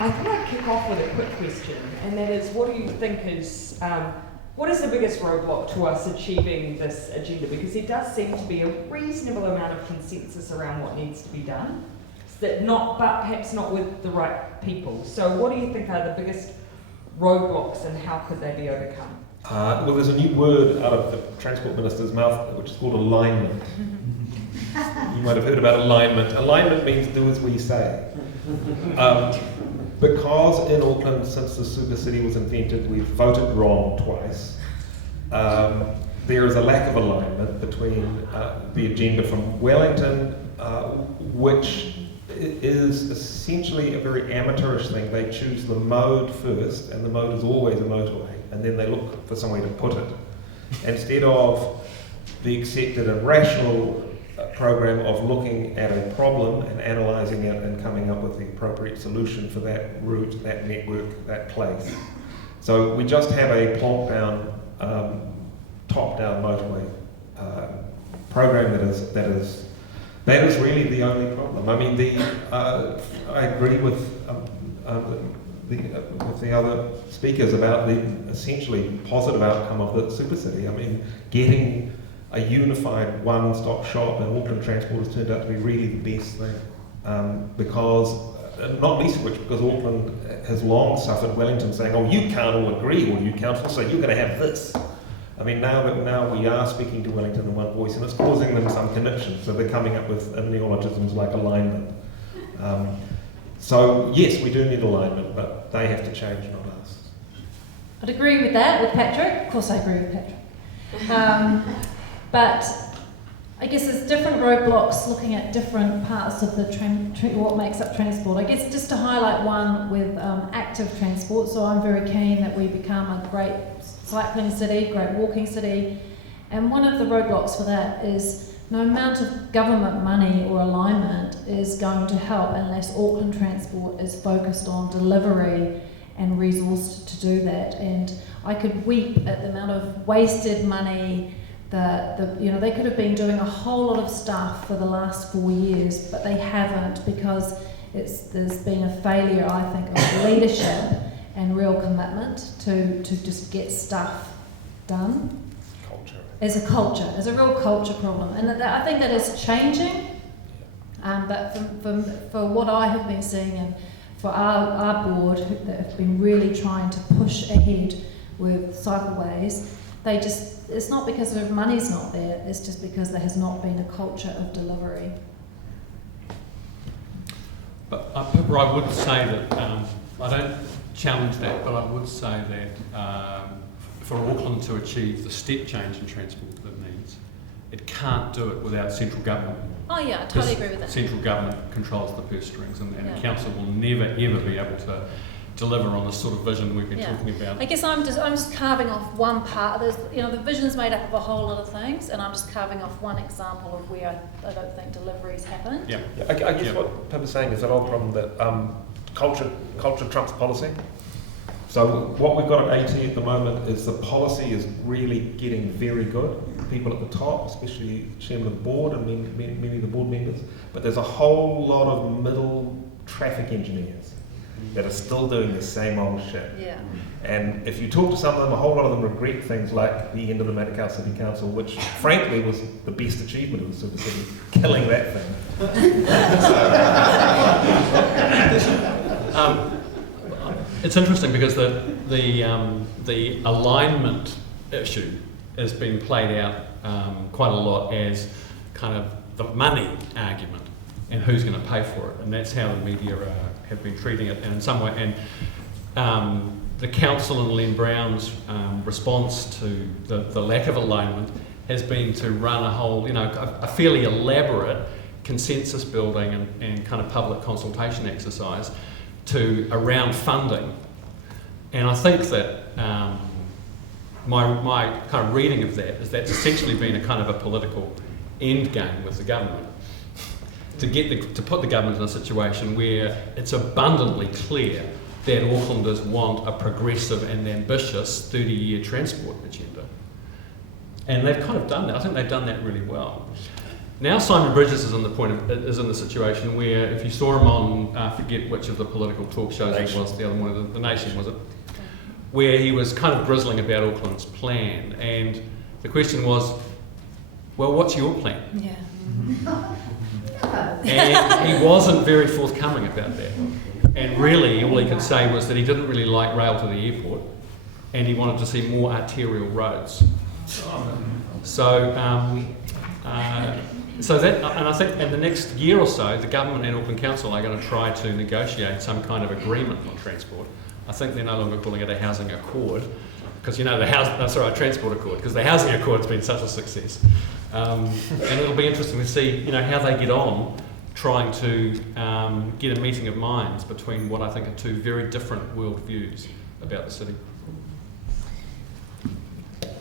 I thought I'd kick off with a quick question, and that is, what do you think is, what is the biggest roadblock to us achieving this agenda? Because there does seem to be a reasonable amount of consensus around what needs to be done, but perhaps not with the right people. So what do you think are the biggest roadblocks, and how could they be overcome? Well, there's a new word out of the Transport Minister's mouth, which is called alignment. You might have heard about alignment. Alignment means do as we say. Because in Auckland, since the super city was invented, we've voted wrong twice. There is a lack of alignment between the agenda from Wellington, which is essentially a very amateurish thing. They choose the mode first, and the mode is always a motorway, and then they look for somewhere to put it. Instead of the accepted and rational program of looking at a problem and analysing it and coming up with the appropriate solution for that route, that network, that place. So we just have a plonk down, top-down motorway program that is really the only problem. I mean, I agree with the other speakers about the essentially positive outcome of the super city. I mean, getting a unified one-stop shop in Auckland Transport has turned out to be really the best thing, because, not least of which, because Auckland has long suffered Wellington saying, oh, you can't all agree, all you council, so you're going to have this. I mean, now we are speaking to Wellington in one voice, and it's causing them some conniption, so they're coming up with neologisms like alignment. So yes, we do need alignment, but they have to change, not us. I'd agree with that, with Patrick. Of course I agree with Patrick. But I guess there's different roadblocks looking at different parts of the what makes up transport. I guess just to highlight one with active transport, so I'm very keen that we become a great cycling city, great walking city, and one of the roadblocks for that is no amount of government money or alignment is going to help unless Auckland Transport is focused on delivery and resourced to do that. And I could weep at the amount of wasted money. They could have been doing a whole lot of stuff for the last 4 years, but they haven't, because there's been a failure, I think, of leadership and real commitment to just get stuff done. Culture. As a real culture problem, and I think that is changing. But for what I have been seeing, and for our board that have been really trying to push ahead with cycleways, it's not because the money's not there, it's just because there has not been a culture of delivery. But I would say that, I don't challenge that, but I would say that for Auckland to achieve the step change in transport that it needs, it can't do it without central government. Oh yeah, I totally agree with that. Central government controls the purse strings, and the council will never ever be able to deliver on the sort of vision we've been talking about. I guess I'm just carving off one part. There's, the vision's made up of a whole lot of things, and I'm just carving off one example of where I don't think delivery's happened. Yeah. I guess what Pippa's saying is that old problem that culture trumps policy. So what we've got at AT at the moment is the policy is really getting very good. People at the top, especially the chairman of the board and many of the board members, but there's a whole lot of middle traffic engineers that are still doing the same old shit. Yeah. And if you talk to some of them, a whole lot of them regret things like the end of the Manukau City Council, which frankly was the best achievement of the super city, killing that thing. It's interesting because the alignment issue has been played out quite a lot as kind of the money argument and who's going to pay for it, and that's how the media have been treating it. And in some way, and the council and Len Brown's response to the lack of alignment has been to run a whole, a fairly elaborate consensus building and kind of public consultation exercise around funding. And I think that my kind of reading of that is that's essentially been a kind of a political end game with the government to put the government in a situation where it's abundantly clear that Aucklanders want a progressive and ambitious 30-year transport agenda. And they've kind of done that. I think they've done that really well. Now Simon Bridges is in the situation where if you saw him on, I forget which of the political talk shows it was, the other one, the Nation was it, where he was kind of grizzling about Auckland's plan, and the question was, well, what's your plan? Yeah. And he wasn't very forthcoming about that. And really, all he could say was that he didn't really like rail to the airport, and he wanted to see more arterial roads. So that, and I think in the next year or so, the government and Auckland Council are going to try to negotiate some kind of agreement on transport. I think they're no longer calling it a housing accord, because transport accord, because the housing accord's been such a success. And it'll be interesting to see, how they get on trying to get a meeting of minds between what I think are two very different world views about the city.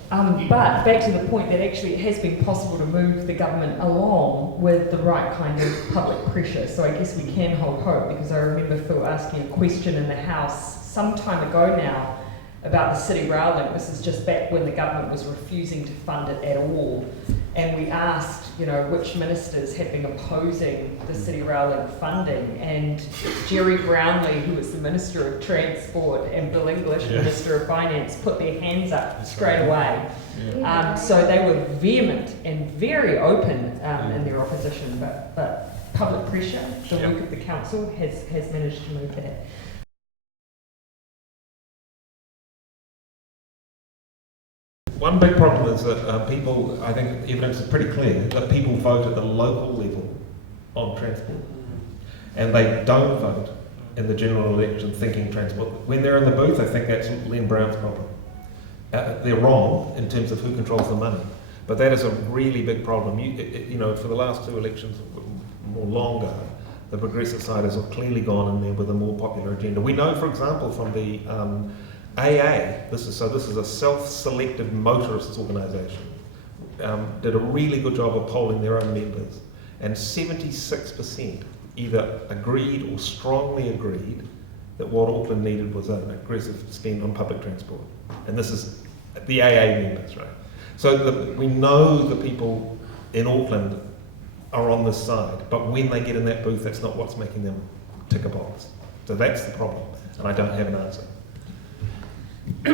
But back to the point that actually it has been possible to move the government along with the right kind of public pressure. So I guess we can hold hope, because I remember Phil asking a question in the House some time ago now about the City Rail Link. This is just back when the government was refusing to fund it at all. And we asked, which ministers had been opposing the City Rail Link funding. And Jerry Brownlee, who was the Minister of Transport, and Bill English, Minister of Finance, put their hands up straight away. Yeah. So they were vehement and very open in their opposition. But public pressure, the work of the council, has managed to move that. One big problem is that people, I think evidence is pretty clear, that people vote at the local level on transport. And they don't vote in the general election thinking transport. When they're in the booth, I think that's Len Brown's problem. They're wrong in terms of who controls the money. But that is a really big problem. For the last two elections, or longer, the progressive side has clearly gone in there with a more popular agenda. We know, for example, from the AA, this is a self-selected motorists organisation, did a really good job of polling their own members, and 76% either agreed or strongly agreed that what Auckland needed was an aggressive spend on public transport. And this is the AA members, right? So we know the people in Auckland are on this side, but when they get in that booth, that's not what's making them tick a box. So that's the problem, and I don't have an answer. I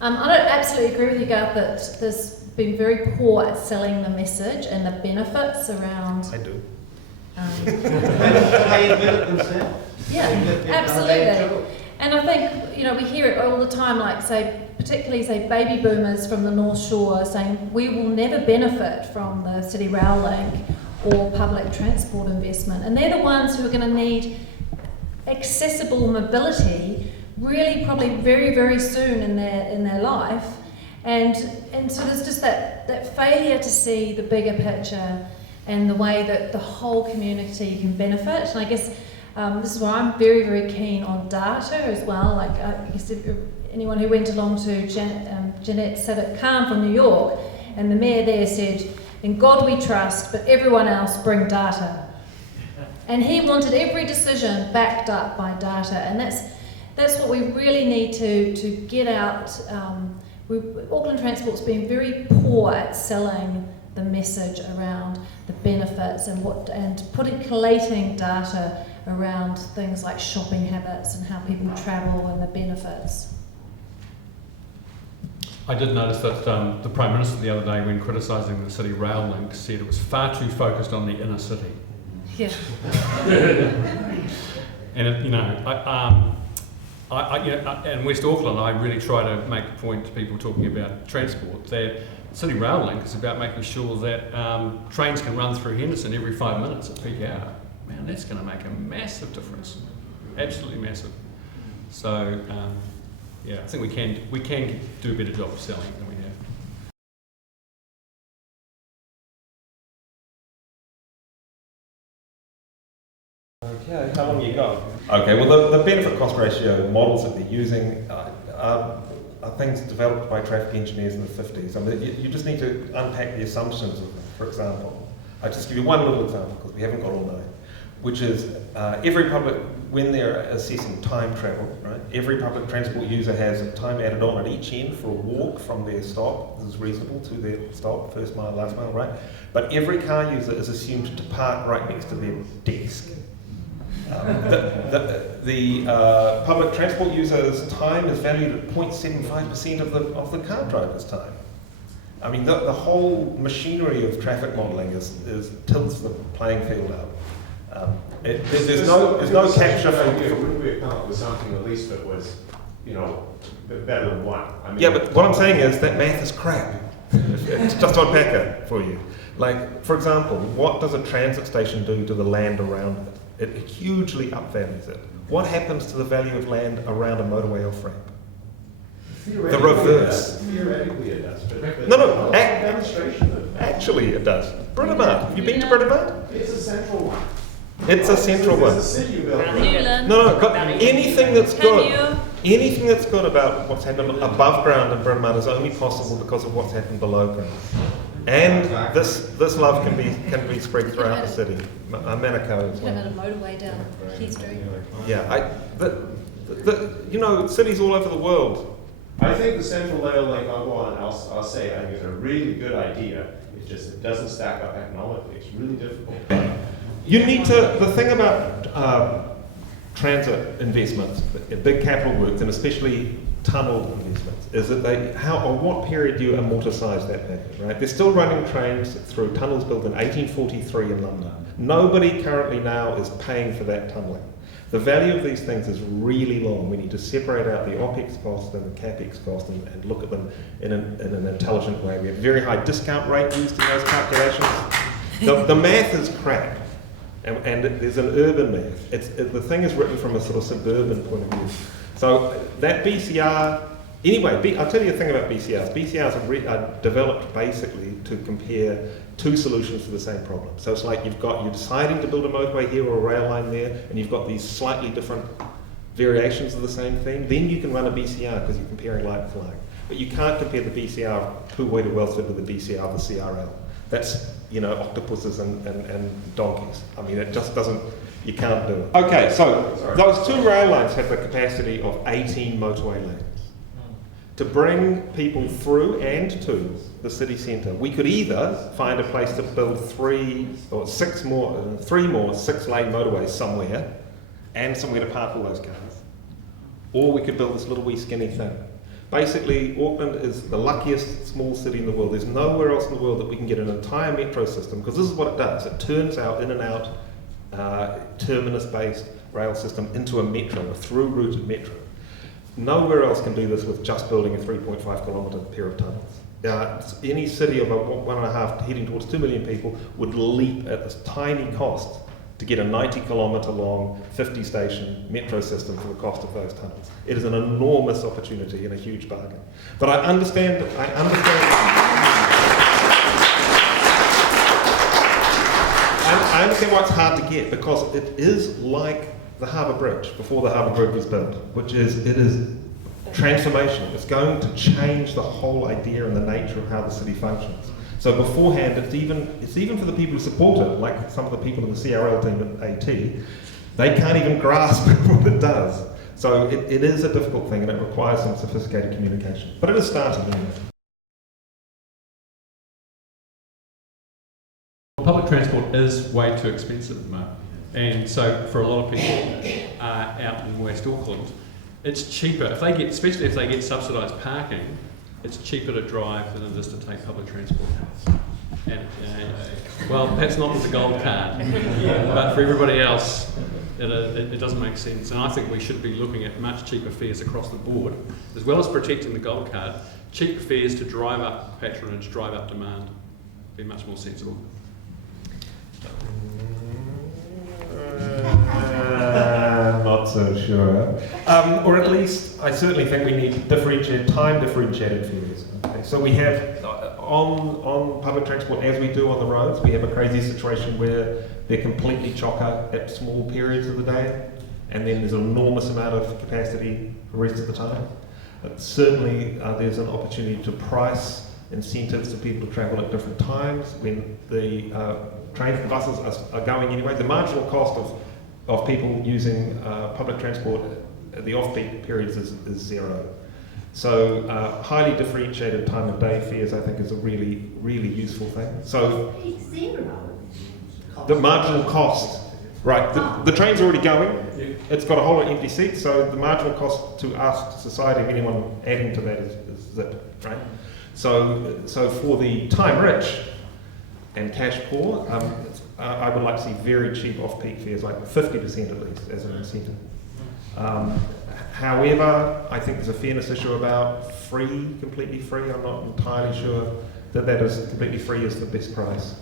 don't absolutely agree with you, Garth, that there's been very poor at selling the message and the benefits around. I do. Yeah, absolutely. And I think, we hear it all the time, particularly baby boomers from the North Shore saying we will never benefit from the City Rail Link or public transport investment. And they're the ones who are going to need accessible mobility really probably very, very soon in their life. And so there's just that failure to see the bigger picture and the way that the whole community can benefit. And I guess this is why I'm very, very keen on data as well. I guess if anyone who went along to Jeanette Civic Calm from New York, and the mayor there said, "In God we trust, but everyone else bring data." And he wanted every decision backed up by data, and that's what we really need to get out. Auckland Transport's been very poor at selling the message around the benefits and collating data around things like shopping habits and how people travel and the benefits. I did notice that the Prime Minister the other day, when criticising the City Rail Link, said it was far too focused on the inner city. Yeah. And in West Auckland, I really try to make a point to people talking about transport that City Rail Link is about making sure that trains can run through Henderson every 5 minutes at peak hour. Man, that's going to make a massive difference, absolutely massive. So, I think we can do a better job of selling than we have. Okay, how long you got? Okay, well the benefit cost ratio models that they're using are things developed by traffic engineers in the 50s. I mean, you just need to unpack the assumptions of them. For example, I'll just give you one little example because we haven't got all night. which is when they're assessing time travel, right? Every public transport user has a time added on at each end for a walk from their stop. This is reasonable to their stop, first mile, last mile, right? But every car user is assumed to park right next to their desk. The public transport user's time is valued at 0.75% of the car driver's time. I mean, the whole machinery of traffic modelling tilts the playing field up. There's no capture for. Wouldn't we come up with something at least that was, better than one? I mean, Yeah, but what I'm saying is that math is crap. It's just to unpack it for you. Like, for example, what does a transit station do to the land around it? It hugely upvalues it. What happens to the value of land around a motorway off-ramp? The reverse. Theoretically it does. But No, demonstration of actually it does. Britomart. Have you been to Britomart? it's a central one. It's a central one. It's a city built. Newland. No, but anything that's good about what's happened above ground in Britomart is only possible because of what's happened below ground. And this love can be spread throughout the city. Manukau as Could have had a well. motorway down Key Street. Yeah, cities all over the world. I think the central rail link, I'll say, I think it's a really good idea. It's just, it doesn't stack up economically. It's really difficult. You need to, the thing about transit investments, big capital works, and especially tunnel investments, is that what period do you amortise that value, right? They're still running trains through tunnels built in 1843 in London. Nobody currently now is paying for that tunnelling. The value of these things is really long. We need to separate out the OPEX cost and the CAPEX cost and look at them in an intelligent way. We have a very high discount rate used in those calculations. The math is crap. And there's an urban math. The thing is written from a sort of suburban point of view. So that BCR, anyway, I'll tell you a thing about BCRs. BCRs are developed basically to compare two solutions to the same problem. So it's like you're deciding to build a motorway here or a rail line there, and you've got these slightly different variations of the same thing. Then you can run a BCR because you're comparing like for like. But you can't compare the BCR of Puhoi to Wellsford with the BCR of the CRL. That's, octopuses and donkeys. I mean, it just doesn't, you can't do it. Okay, so those two rail lines have the capacity of 18 motorway lanes. To bring people through and to the city centre, we could either find a place to build three more 6-lane motorways somewhere, and somewhere to park all those cars, or we could build this little wee skinny thing. Basically, Auckland is the luckiest small city in the world. There's nowhere else in the world that we can get an entire metro system, because this is what it does. It turns our in and out terminus-based rail system into a metro, a through-routed metro. Nowhere else can do this with just building a 3.5 kilometre pair of tunnels. Any city of 1.5 heading towards 2 million people would leap at this tiny cost to get a 90 kilometre long, 50 station metro system for the cost of those tunnels. It is an enormous opportunity and a huge bargain. But I understand why it's hard to get, because it is like the Harbour Bridge before the Harbour Bridge was built, it is transformational. It's going to change the whole idea and the nature of how the city functions. So beforehand, it's even for the people who support it, like some of the people in the CRL team at AT, they can't even grasp what it does. So it is a difficult thing, and it requires some sophisticated communication. But it has started anyway. Public transport is way too expensive at the moment. And so for a lot of people out in West Auckland, it's cheaper, especially if they get subsidised parking, it's cheaper to drive than it is to take public transport. And, well, perhaps not with the gold card, but for everybody else, it doesn't make sense. And I think we should be looking at much cheaper fares across the board, as well as protecting the gold card. Cheaper fares to drive up patronage, drive up demand, be much more sensible. Not so sure. Or at least, I certainly think we need differentiated fares. Okay? So we have, on public transport, as we do on the roads, we have a crazy situation where they're completely chocker at small periods of the day, and then there's an enormous amount of capacity the rest of the time. But certainly, there's an opportunity to price incentives to people to travel at different times when the trains and buses are going anyway. The marginal cost of people using public transport at the off-peak periods is zero. So highly differentiated time of day fares, I think, is a really, really useful thing. So the marginal cost, right, the train's already going, it's got a whole lot of empty seats, so the marginal cost to us, to society, of anyone adding to that is zip, right? So for the time rich and cash poor, I would like to see very cheap off-peak fares, like 50% at least, as an incentive. However, I think there's a fairness issue about free, completely free. I'm not entirely sure that is completely free is the best price.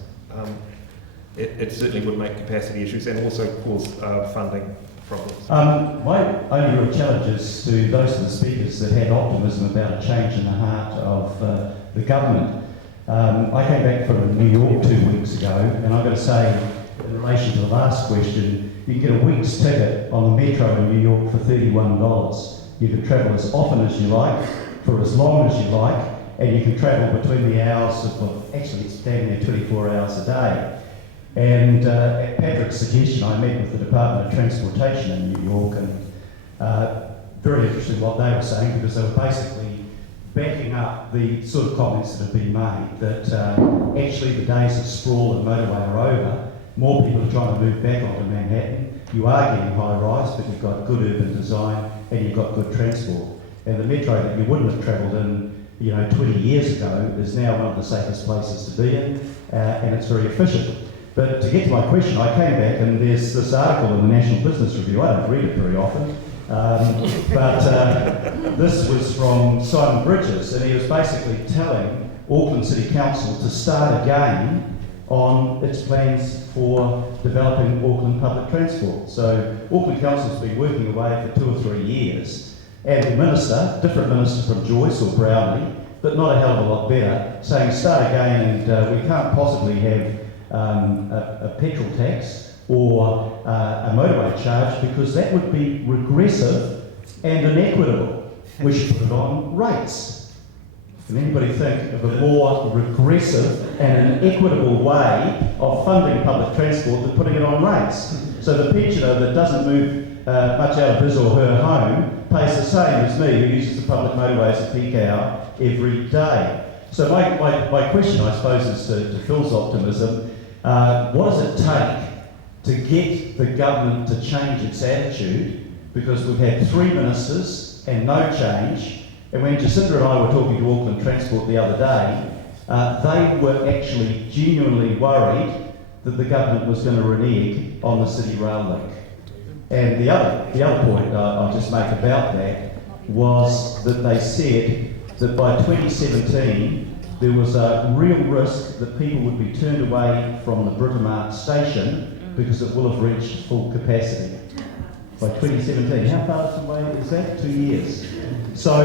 It certainly would make capacity issues and also cause funding problems. My only real challenge is to those of the speakers that had optimism about a change in the heart of the government. I came back from New York 2 weeks ago, and I've got to say, in relation to the last question, you can get a week's ticket on the metro in New York for $31. You can travel as often as you like, for as long as you like, and you can travel between the hours of actually it's damn near 24 hours a day. And at Patrick's suggestion, I met with the Department of Transportation in New York, and very interesting what they were saying, because they were basically backing up the sort of comments that have been made, that actually the days of sprawl and motorway are over. More people are trying to move back onto Manhattan. You are getting high rise, but you've got good urban design and you've got good transport. And the metro that you wouldn't have travelled in, 20 years ago is now one of the safest places to be in, and it's very efficient. But to get to my question, I came back and there's this article in the National Business Review. I don't read it very often, but this was from Simon Bridges, and he was basically telling Auckland City Council to start again on its plans for developing Auckland public transport. So Auckland Council's been working away for 2 or 3 years, and the minister, different minister from Joyce or Brownlee, but not a hell of a lot better, saying start again, and we can't possibly have a petrol tax or a motorway charge, because that would be regressive and inequitable. We should put it on rates. Can anybody think of a more regressive and an equitable way of funding public transport than putting it on rates? So the pensioner that doesn't move much out of his or her home pays the same as me, who uses the public motorways at peak hour every day. So my question, I suppose, is to Phil's optimism. What does it take to get the government to change its attitude? Because we've had 3 ministers and no change. And when Jacinda and I were talking to Auckland Transport the other day, they were actually genuinely worried that the government was going to renege on the City Rail Link. And the other point I'll just make about that was that they said that by 2017 there was a real risk that people would be turned away from the Britomart station because it will have reached full capacity. By 2017, how far away is that? 2 years. So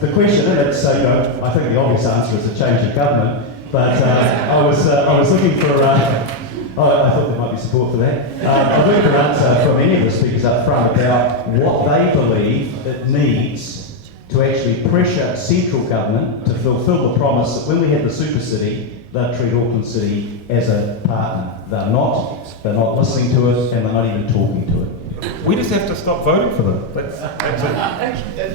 the question, and it's, I think the obvious answer is a change of government, but I was looking for, I thought there might be support for that. I was looking for an answer from any of the speakers up front about what they believe it needs to actually pressure central government to fulfil the promise that when we have the super city, they'll treat Auckland City as a partner. They're not listening to it, and they're not even talking to it. We just have to stop voting for them. That's it.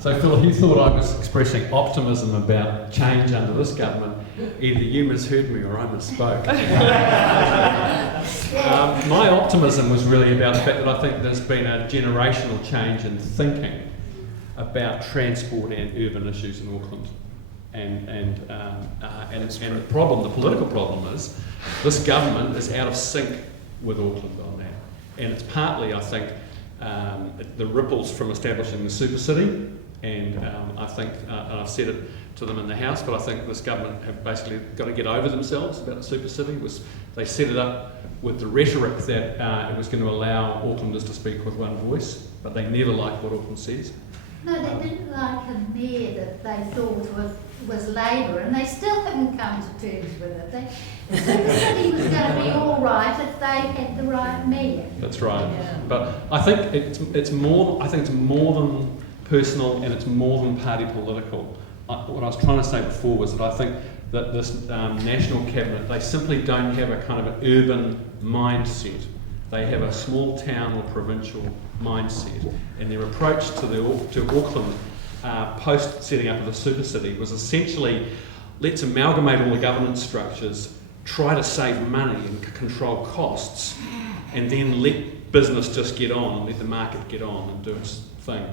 So Phil, you thought I was expressing optimism about change under this government. Either you misheard me or I misspoke. My optimism was really about the fact that I think there's been a generational change in thinking about transport and urban issues in Auckland. And the problem, the political problem is, this government is out of sync with Auckland on that. And it's partly, I think, the ripples from establishing the super city, and I think, and I've said it to them in the House, but I think this government have basically got to get over themselves about the super city. They set it up with the rhetoric that it was going to allow Aucklanders to speak with one voice, but they never like what Auckland says. No, they didn't like a mayor that they thought was Labour, and they still haven't come to terms with it. The super city was going to be all right if they had the right mayor. That's right. Yeah. But I think it's more. I think it's more than personal, and it's more than party political. what I was trying to say before was that I think that this national cabinet, they simply don't have a kind of an urban mindset. They have a small town or provincial mindset, and their approach to Auckland post setting up of the super city was essentially, let's amalgamate all the governance structures, try to save money and control costs, and then let business just get on and let the market get on and do its thing.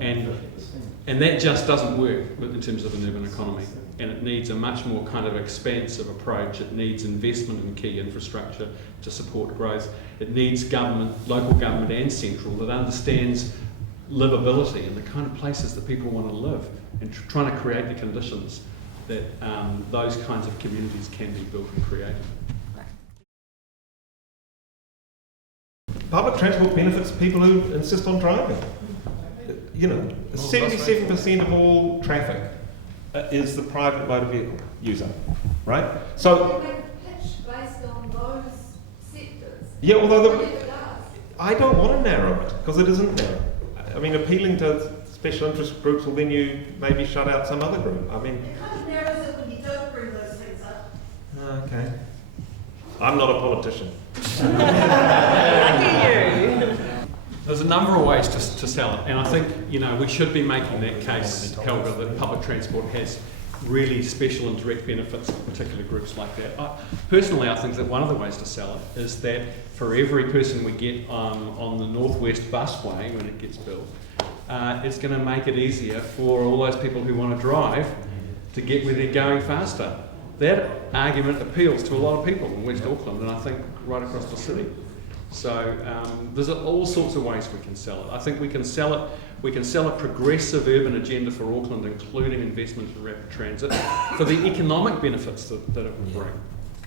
And that just doesn't work in terms of an urban economy, and it needs a much more kind of expansive approach. It needs investment in key infrastructure to support growth. It needs government, local government and central, that understands livability and the kind of places that people want to live, and trying to create the conditions that those kinds of communities can be built and created. Public transport benefits people who insist on driving. You know, 77% of all traffic is the private motor vehicle user, right? So, pitch based on those sectors. yeah, although I don't want to narrow it, because it isn't narrow. I mean, appealing to special interest groups will then you maybe shut out some other group. I mean, It kind of narrows it when you don't bring those things up. okay. I'm not a politician. Lucky you. There's a number of ways to sell it, and I think, you know, we should be making that case, Helga, that public transport has really special and direct benefits for particular groups like that. Personally, I think that one of the ways to sell it is that for every person we get on the Northwest Busway when it gets built, it's going to make it easier for all those people who want to drive to get where they're going faster. That argument appeals to a lot of people in West Auckland, and I think right across the city. So there's all sorts of ways we can sell it. I think we can sell it. We can sell a progressive urban agenda for Auckland, including investment in rapid transit, for the economic benefits that it will bring.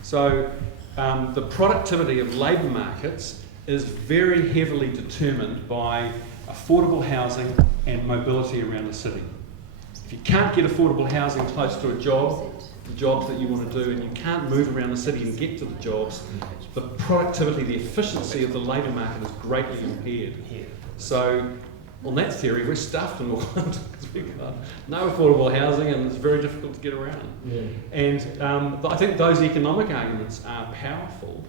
So the productivity of labour markets is very heavily determined by affordable housing and mobility around the city. If you can't get affordable housing close to a job, the jobs that you want to do, and you can't move around the city and get to the jobs, the productivity, the efficiency of the labour market is greatly impaired. So, on that theory, we're stuffed in Auckland because we've got no affordable housing and it's very difficult to get around. Yeah. And I think those economic arguments are powerful,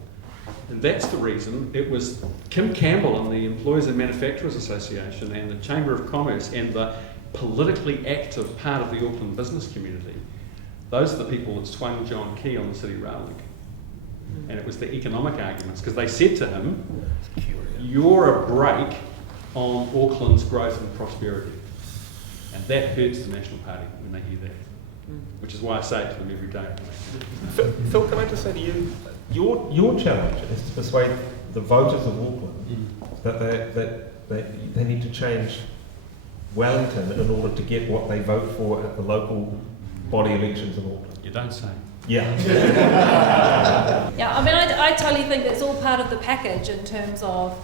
and that's the reason it was Kim Campbell and the Employers and Manufacturers Association and the Chamber of Commerce and the politically active part of the Auckland business community. Those are the people that swung John Key on the City Rail Link. And it was the economic arguments, because they said to him, you're a brake on Auckland's growth and prosperity. And that hurts the National Party when they hear that. Which is why I say it to them every day. Phil, can I just say to you, your challenge is to persuade the voters of Auckland that they need to change Wellington in order to get what they vote for at the local body elections in Auckland. You don't say. Yeah. Yeah, I mean, I totally think that's all part of the package in terms of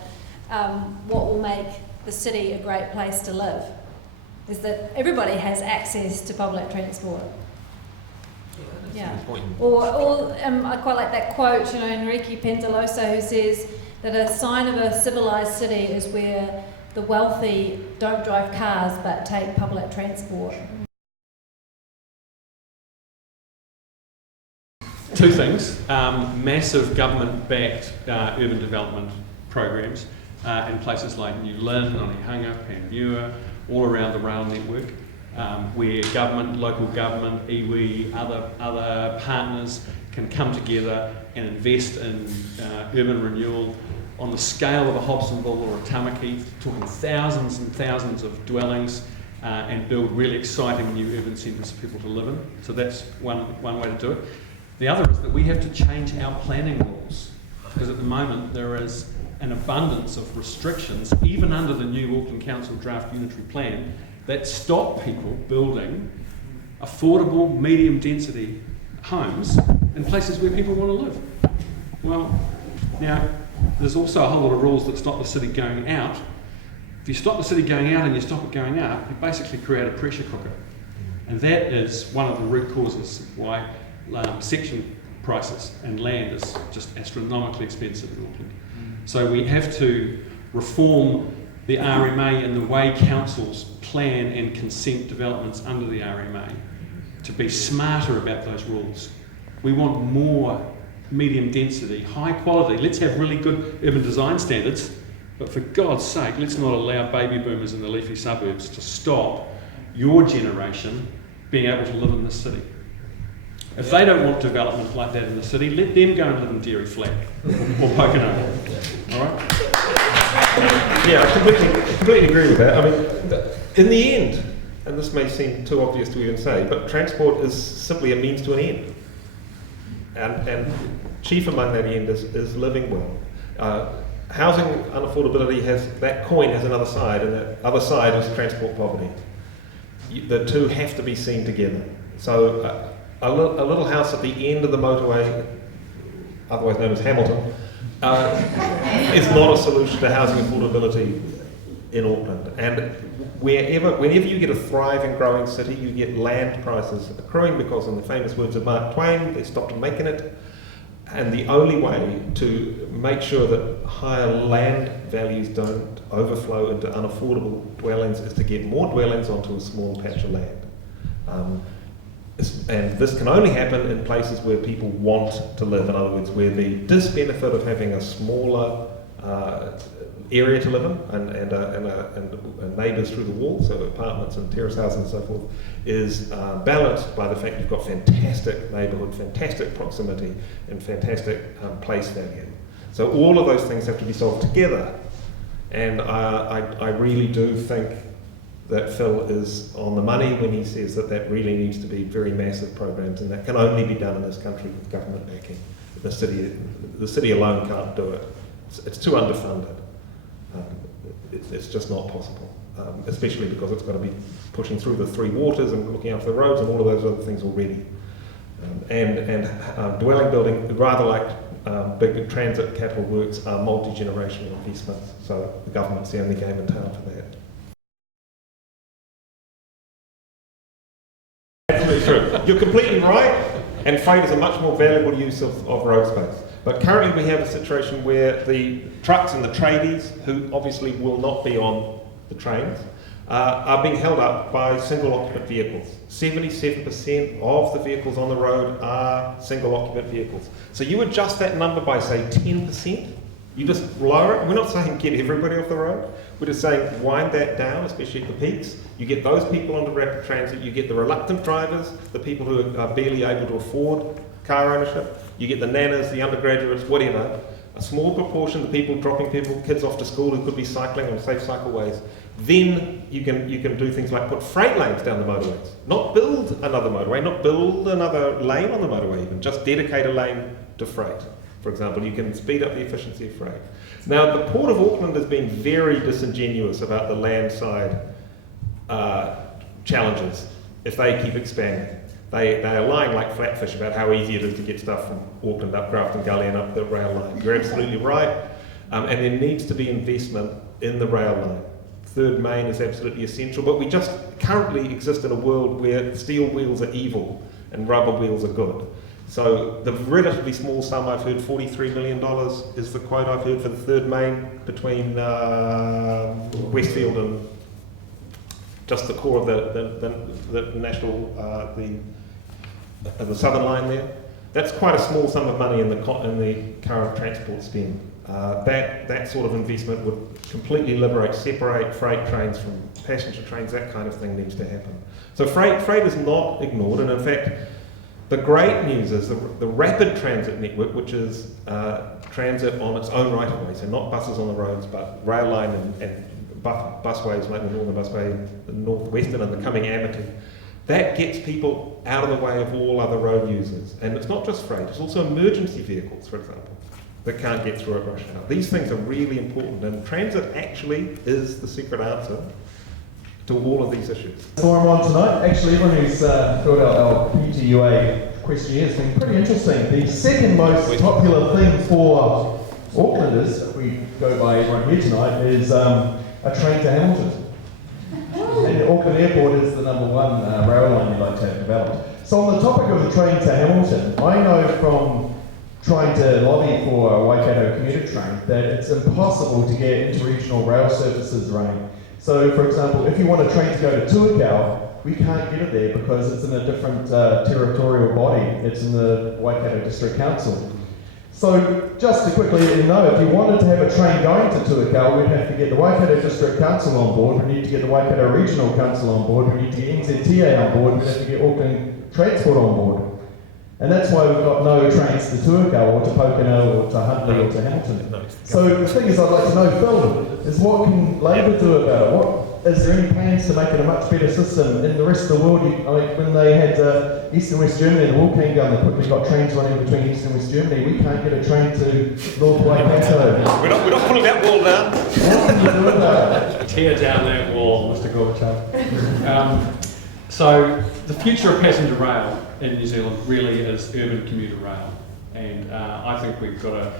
what will make the city a great place to live, is that everybody has access to public transport. Yeah. Or I quite like that quote, you know, Enrique Pentelosa, who says that a sign of a civilised city is where the wealthy don't drive cars but take public transport. Two things: massive government-backed urban development programs in places like New Lynn, Onehunga, Panmure, all around the rail network, where government, local government, iwi, other partners can come together and invest in urban renewal on the scale of a Hobsonville or a Tamaki, talking thousands and thousands of dwellings, and build really exciting new urban centres for people to live in. So that's one way to do it. The other is that we have to change our planning rules, because at the moment there is an abundance of restrictions, even under the new Auckland Council draft unitary plan, that stop people building affordable, medium density homes in places where people want to live. Well, now, there's also a whole lot of rules that stop the city going out. If you stop the city going out and you stop it going up, you basically create a pressure cooker. And that is one of the root causes of why section prices and land is just astronomically expensive in Auckland. So we have to reform the RMA and the way councils plan and consent developments under the RMA to be smarter about those rules. We want more medium density, high quality. Let's have really good urban design standards, but for God's sake, let's not allow baby boomers in the leafy suburbs to stop your generation being able to live in this city. If they don't want development like that in the city, let them go and live in Dairy Flat or Pocono. All right? Yeah, I completely agree with that. I mean, in the end, and this may seem too obvious to even say, but transport is simply a means to an end. And chief among that end is living well. Housing unaffordability that coin has another side, and that other side is transport poverty. The two have to be seen together. So a little house at the end of the motorway, otherwise known as Hamilton, is not a solution to housing affordability in Auckland. And whenever you get a thriving, growing city, you get land prices accruing because, in the famous words of Mark Twain, they stopped making it. And the only way to make sure that higher land values don't overflow into unaffordable dwellings is to get more dwellings onto a small patch of land. And this can only happen in places where people want to live. In other words, where the disbenefit of having a smaller area to live in and neighbours through the wall, so apartments and terrace houses and so forth, is balanced by the fact you've got fantastic neighbourhood, fantastic proximity, and fantastic place value. So all of those things have to be solved together. And I really do think that Phil is on the money when he says that really needs to be very massive programs, and that can only be done in this country with government backing. The city alone can't do it. It's too underfunded. It's just not possible, especially because it's got to be pushing through the three waters and looking after the roads and all of those other things already. Dwelling building, rather like big transit capital works, are multi-generational investments, so the government's the only game in town for that. Absolutely true. You're completely right, and freight is a much more valuable use of road space. But currently we have a situation where the trucks and the tradies, who obviously will not be on the trains, are being held up by single occupant vehicles. 77% of the vehicles on the road are single occupant vehicles. So you adjust that number by, say, 10%, you just lower it. We're not saying get everybody off the road. We're just saying wind that down, especially at the peaks. You get those people onto rapid transit, you get the reluctant drivers, the people who are barely able to afford car ownership, you get the nanas, the undergraduates, whatever. A small proportion of the people dropping kids off to school who could be cycling on safe cycleways. Then you can do things like put freight lanes down the motorways. Not build another motorway, not build another lane on the motorway even, just dedicate a lane to freight. For example, you can speed up the efficiency of freight. Now, the Port of Auckland has been very disingenuous about the land side challenges if they keep expanding. They are lying like flatfish about how easy it is to get stuff from Auckland up Grafton Gully and up the rail line. You're absolutely right. And there needs to be investment in the rail line. Third main is absolutely essential, but we just currently exist in a world where steel wheels are evil and rubber wheels are good. So the relatively small sum I've heard, $43 million, is the quote I've heard for the third main between Westfield and just the core of the national, the southern line there. That's quite a small sum of money in the current transport spend. That sort of investment would completely separate freight trains from passenger trains. That kind of thing needs to happen. So freight is not ignored, and in fact, the great news is the rapid transit network, which is transit on its own right of way, so not buses on the roads, but rail line and busways like the Northern Busway, the Northwestern and the coming Amity. That gets people out of the way of all other road users. And it's not just freight, it's also emergency vehicles, for example, that can't get through at rush hour. These things are really important, and transit actually is the secret answer to all of these issues. Forum on tonight. Actually, everyone who's filled out our PTUA questionnaire has been pretty interesting. The second most popular thing for Aucklanders, if we go by everyone here tonight, is a train to Hamilton. And Auckland Airport is the number one rail line you'd like to have developed. So on the topic of the train to Hamilton, I know from trying to lobby for a Waikato commuter train, that it's impossible to get interregional rail services running. So, for example, if you want a train to go to Tuakau, we can't get it there because it's in a different territorial body. It's in the Waikato District Council. So, just to quickly let you know, if you wanted to have a train going to Tuakau, we'd have to get the Waikato District Council on board, we need to get the Waikato Regional Council on board, we need to get NZTA on board, we have to get Auckland Transport on board. And that's why we've got no trains to Tuakau or to Pokeno or to Huntly or to Hamilton. So the thing is, I'd like to know, Phil, is what can Labour do about it? Is there any plans to make it a much better system? In the rest of the world, when they had East and West Germany, the wall came down, they quickly got trains running between East and West Germany. We can't get a train to North Waikato. We're not pulling that wall down. What can you do about it? Tear down that wall, Mr. Gorbachev. So the future of passenger rail in New Zealand really is urban commuter rail, and I think we've got a,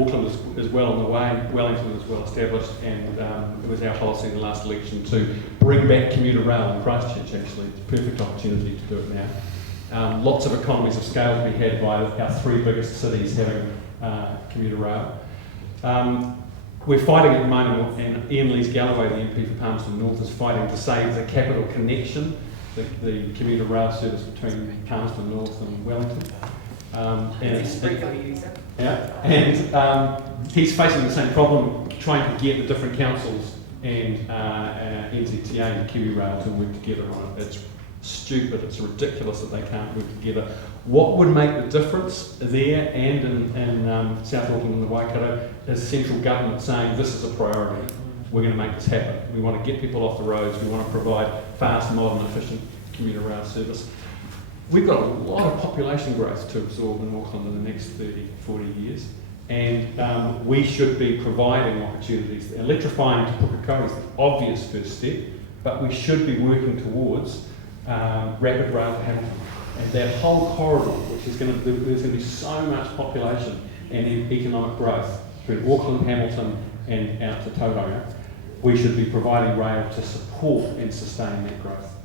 Auckland is well on the way, Wellington is well established, and it was our policy in the last election to bring back commuter rail in Christchurch. Actually, it's a perfect opportunity to do it now. Lots of economies of scale to be had by our three biggest cities having commuter rail. We're fighting at the moment, and Ian Lees-Galloway, the MP for Palmerston North, is fighting to save the Capital Connection, the commuter rail service between Palmerston North and Wellington. He's a regular user. Yeah, and he's facing the same problem, trying to get the different councils and NZTA and Kiwi Rail to work together on it. It's stupid, it's ridiculous that they can't work together. What would make the difference there and in South Auckland and the Waikato is central government saying this is a priority. We're going to make this happen. We want to get people off the roads. We want to provide fast, modern, efficient commuter rail service. We've got a lot of population growth to absorb in Auckland in the next 30, 40 years. And we should be providing opportunities. Electrifying to Pukekohe is the obvious first step, but we should be working towards rapid rail to Hamilton. And that whole corridor, which is there's going to be so much population and economic growth between Auckland, Hamilton, and out to Tauranga, we should be providing rail to support and sustain that growth.